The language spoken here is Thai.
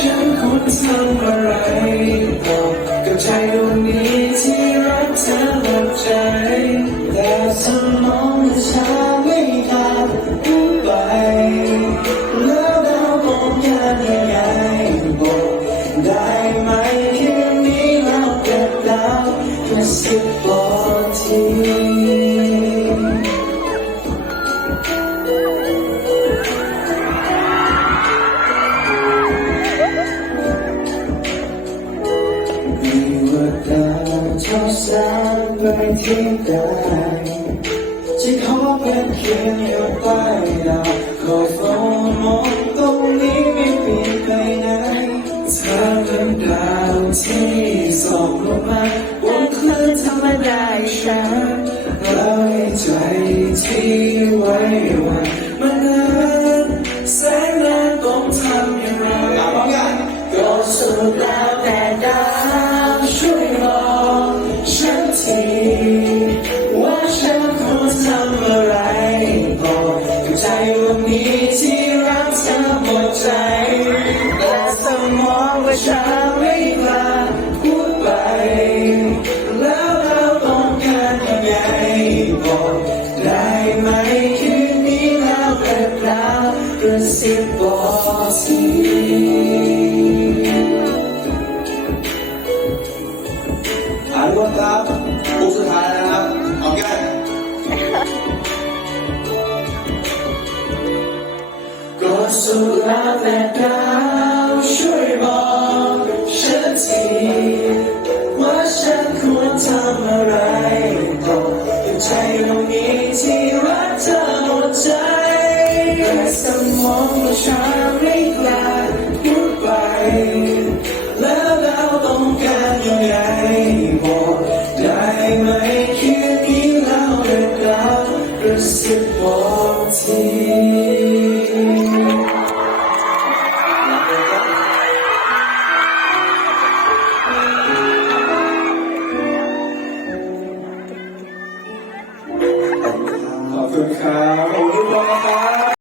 ฉันควรทำอะไรบอ แต่สมองและชาไม่กล้าพูดไปแล้วเรามองกันยังไงบอกได้ไหมแคืนนี้เราเก็บดาวกระสิบบอกทีมีว่าดาวเท่าแสนไปที่ใด จะขอเป็นเพียงอยู่ใต้ดาวคอยเฝ้ามองตรงนี้ไม่เปลี่ยนไหนเธอเป็นดาวที่ส่องลงมาบนคลื่นธรรมดาฉันแล้วใจที่ไว้วันมันนานแสงนานต้องทำอย่างไรก็สุดแล้ว วันนี้ที่รักเธอหมดใจ แต่สมองว่าฉันไม่กล้าพูดไป แล้วเราต้องการยังไงบอกได้ไหมคืนนี้แล้วแต่ดาวกระซิบบอกที สุดแล้วแต่ดาวช่วยบอกฉันทีว่าฉันควรทำอะไรต่อกับใจตรงนี้ที่รักเธอหมดใจแต่สมองของฉันไม่กล้าพูดไป แล้วเราต้องการยังไงบอกได้ไหมคืนนี้เราเลิกล้วกระซิบบอก Tchau.